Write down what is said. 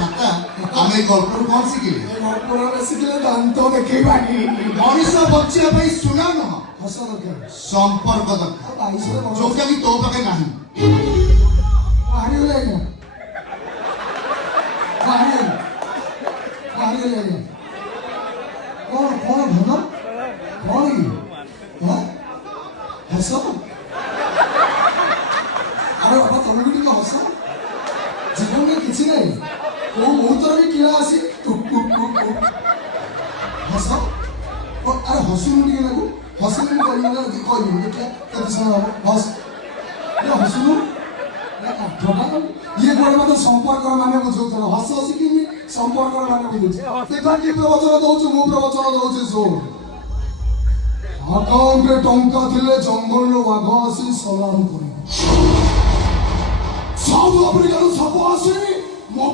ଭାତା ଆମେ ଏ ଗଳ୍ପରୁ କ'ଣ ଶିଖିଲେ? ଶିଖିଲେ ଦାନ୍ତ ଦେଖେଇବାନି ମଣିଷ ବଞ୍ଚିବା ପାଇଁ ସୁନା ନୁହଁ, ହସ ଦରକାର ସମ୍ପର୍କ ଦରକାର, ବାଇଶରେ ଯୋଉଟା କି ତୋ ପାଖେ ନାହିଁ। ବାହାରିଗଲେ ଆଜ୍ଞା ବାହାରିଗଲେ ବାହାରିଗଲେ ଆଜ୍ଞା କ'ଣ କ'ଣ ଭଲ କ'ଣ କି ହସ ଆରେ ବାବା ତମେ ବି ଟିକେ ହସ ଜୀବନରେ କିଛି ନାହିଁ କୋଉ ମୁହୂର୍ତ୍ତରେ ବି କିଳା ଆସି ଟୁକ୍ ଟୁକ୍ ଟୁକ୍ ଟୁକ୍ ହସ ଆରେ ହସୁନୁ ଟିକେ ଲାଗୁ ହସିଲେ ମୁଁ କହିବି କହିବି ଦେଖିଆ କେତେ ସମୟ ହବ ହସ ହସୁନୁ ଇଏ ଗୋଟେ ମତେ ସମ୍ପର୍କର ମାନେ ବୁଝଉଥିଲା ହସ ହସି କିନି ସମ୍ପର୍କର ମାନେ ବୁଝୁଛି ଦେଖ କି ପ୍ରବଚନ ଦଉଛୁ ମୁଁ ପ୍ରବଚନ ଦଉଛି ଶୁଣ ଆକାଉଣ୍ଟରେ ଟଙ୍କା ଥିଲେ ଜଙ୍ଗଲରୁ ବାଘ ଆସି ସଲାମ କରିବ ସାଉଥ ଆଫ୍ରିକାରୁ ସାପ ଆସି ମୋ